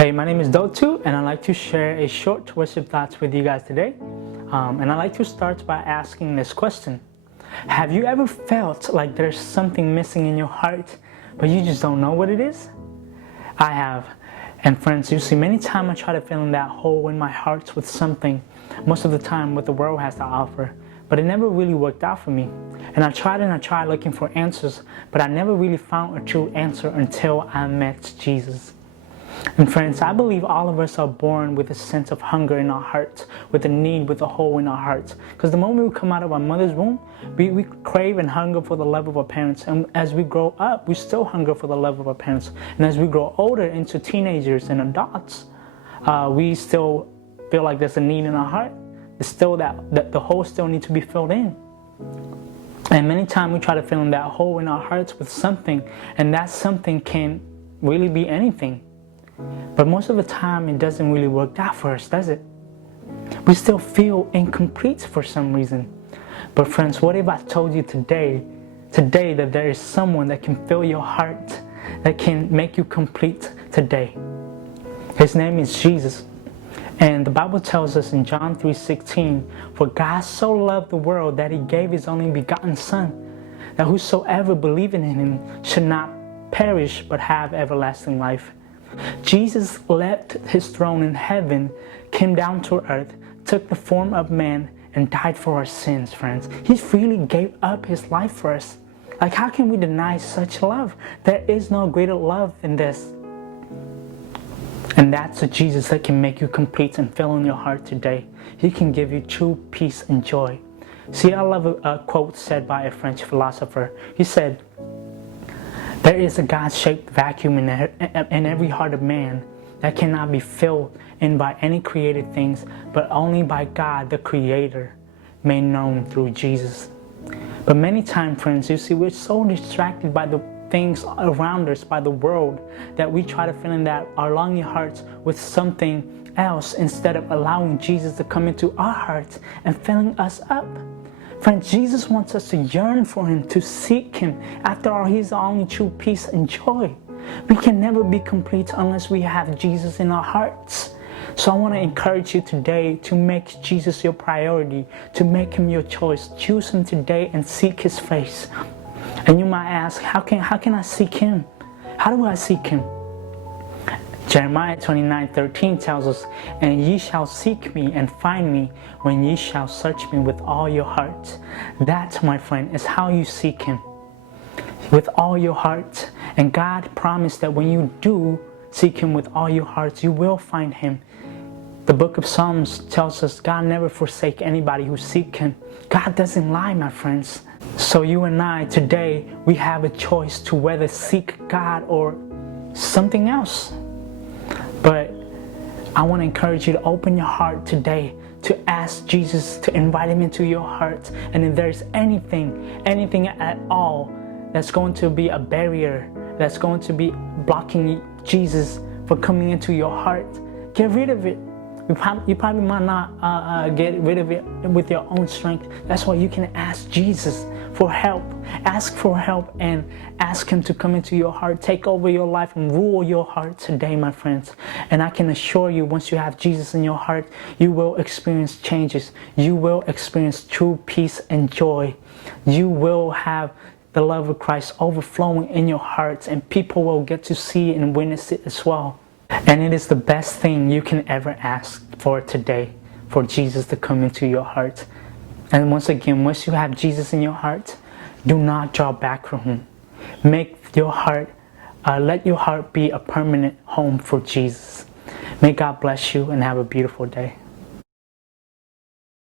Hey, my name is Dotu, and I'd like to share a short worship thoughts with you guys today. And I'd like to start by asking this question. Have you ever felt like there's something missing in your heart, but you just don't know what it is? I have. And friends, you see, many times I try to fill in that hole in my heart with something, most of the time what the world has to offer, but it never really worked out for me. And I tried looking for answers, but I never really found a true answer until I met Jesus. And friends, I believe all of us are born with a sense of hunger in our hearts, with a need, with a hole in our hearts. Because the moment we come out of our mother's womb, we crave and hunger for the love of our parents. And as we grow up, we still hunger for the love of our parents. And as we grow older into teenagers and adults, we still feel like there's a need in our heart. It's still that the hole still needs to be filled in. And many times we try to fill in that hole in our hearts with something, and that something can really be anything. But most of the time, it doesn't really work out for us, does it? We still feel incomplete for some reason. But friends, what if I told you today that there is someone that can fill your heart, that can make you complete today? His name is Jesus. And the Bible tells us in John 3:16, "For God so loved the world that He gave His only begotten Son, that whosoever believeth in Him should not perish but have everlasting life." Jesus left His throne in heaven, came down to earth, took the form of man, and died for our sins, friends. He freely gave up His life for us. Like, how can we deny such love? There is no greater love than this. And that's a Jesus that can make you complete and fill in your heart today. He can give you true peace and joy. See, I love a quote said by a French philosopher. He said, "There is a God-shaped vacuum in every heart of man that cannot be filled in by any created things, but only by God, the Creator, made known through Jesus." But many times, friends, you see, we're so distracted by the things around us, by the world, that we try to fill in our longing hearts with something else instead of allowing Jesus to come into our hearts and filling us up. Friends, Jesus wants us to yearn for Him, to seek Him. After all, He's the only true peace and joy. We can never be complete unless we have Jesus in our hearts. So I want to encourage you today to make Jesus your priority, to make Him your choice. Choose Him today and seek His face. And you might ask, how can I seek Him? How do I seek Him? Jeremiah 29:13 tells us, "And ye shall seek me and find me when ye shall search me with all your heart." That, my friend, is how you seek Him. With all your heart. And God promised that when you do seek Him with all your hearts, you will find Him. The book of Psalms tells us God never forsake anybody who seek Him. God doesn't lie, my friends. So you and I today, we have a choice to whether seek God or something else. But I want to encourage you to open your heart today, to ask Jesus to invite Him into your heart. And if there's anything at all that's going to be a barrier, that's going to be blocking Jesus from coming into your heart, get rid of it. You probably might not get rid of it with your own strength. That's why you can ask Jesus for help. Ask for help and ask Him to come into your heart, take over your life and rule your heart today, my friends. And I can assure you, once you have Jesus in your heart, you will experience changes. You will experience true peace and joy. You will have the love of Christ overflowing in your hearts, and people will get to see and witness it as well. And it is the best thing you can ever ask for today, for Jesus to come into your heart. And once again, once you have Jesus in your heart, do not draw back from Him. Make your heart, let your heart be a permanent home for Jesus. May God bless you and have a beautiful day.